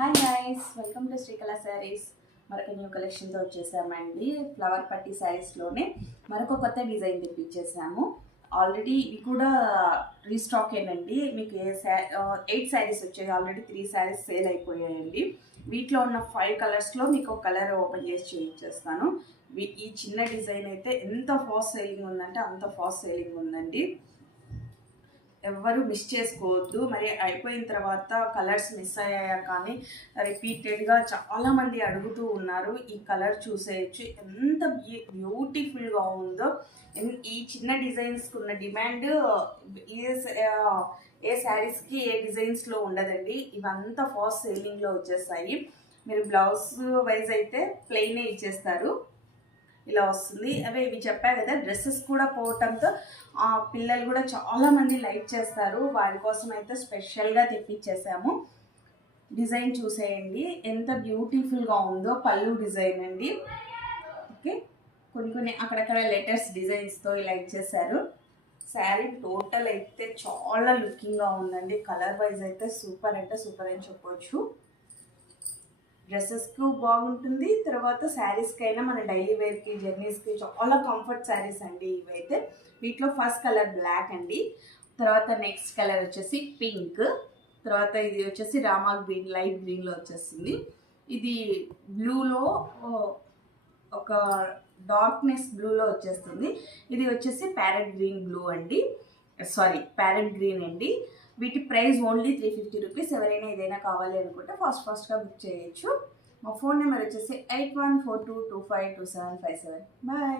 Hi guys, welcome to Srikala saris. మరొక new కలెక్షన్తో వచ్చేసామండి. Flower పట్టీ శారీస్లోనే మరొక కొత్త డిజైన్ తెప్పించేసాము. ఆల్రెడీ ఇవి కూడా రీస్టాక్ ఏనండి. మీకు 8 శారీస్ వచ్చాయి, ఆల్రెడీ 3 శారీస్ సేల్ అయిపోయాయండి. వీటిలో ఉన్న 5 కలర్స్లో మీకు ఒక కలర్ ఓపెన్ చేసి చూపించేస్తాను. ఈ చిన్న డిజైన్ అయితే ఎంత ఫాస్ట్ సేలింగ్ ఉందంటే అంత ఫాస్ట్ సేలింగ్ ఉందండి. ఎవ్వరు మిస్ చేసుకోవద్దు. మరి అయిపోయిన తర్వాత కలర్స్ మిస్ అయ్యాయా కానీ రిపీటెడ్గా చాలామంది అడుగుతూ ఉన్నారు. ఈ కలర్ చూసేయచ్చు, ఎంత బ్యూటిఫుల్గా ఉందో. ఈ చిన్న డిజైన్స్కి ఉన్న డిమాండ్ ఏ శారీస్కి ఏ డిజైన్స్లో ఉండదండి. ఇవంతా ఫాస్ట్ సేలింగ్లో వచ్చేస్తాయి. మీరు బ్లౌజ్ వైజ్ అయితే ప్లెయినే ఇచ్చేస్తారు, ఇలా వస్తుంది. అవే ఇవి చెప్పా కదా, డ్రెస్సెస్ కూడా పోవటంతో పిల్లలు కూడా చాలామంది లైక్ చేస్తారు. వారి కోసం అయితే స్పెషల్గా తెప్పించేసాము. డిజైన్ చూసేయండి ఎంత బ్యూటిఫుల్గా ఉందో. పళ్ళు డిజైన్ అండి. ఓకే, కొన్ని అక్కడక్కడ లెటర్స్ డిజైన్స్తో ఇలా ఇచ్చేసారు. శారీ టోటల్ అయితే చాలా లుకింగ్గా ఉందండి. కలర్ వైజ్ అయితే సూపర్ అంటే సూపర్ అని చెప్పవచ్చు. డ్రెస్సెస్కి బాగుంటుంది, తర్వాత శారీస్కి అయినా మన డైలీ వేర్కి జర్నీస్కి చాలా కంఫర్ట్ శారీస్ అండి ఇవైతే. వీటిలో ఫస్ట్ కలర్ బ్లాక్ అండి, తర్వాత నెక్స్ట్ కలర్ వచ్చేసి పింక్, తర్వాత ఇది వచ్చేసి రామా గ్రీన్, లైట్ గ్రీన్లో వచ్చేస్తుంది. ఇది బ్లూలో ఒక డార్క్నెస్ బ్లూలో వచ్చేస్తుంది. ఇది వచ్చేసి ప్యారెట్ గ్రీన్ బ్లూ అండి, ప్యారెట్ గ్రీన్ అండి. వీటి ప్రైస్ ఓన్లీ 350 రూపీస్. ఎవరైనా ఏదైనా కావాలి అనుకుంటే ఫాస్ట్గా బుక్ చేయొచ్చు. మా ఫోన్ నెంబర్ వచ్చేసి 8142252757. బాయ్.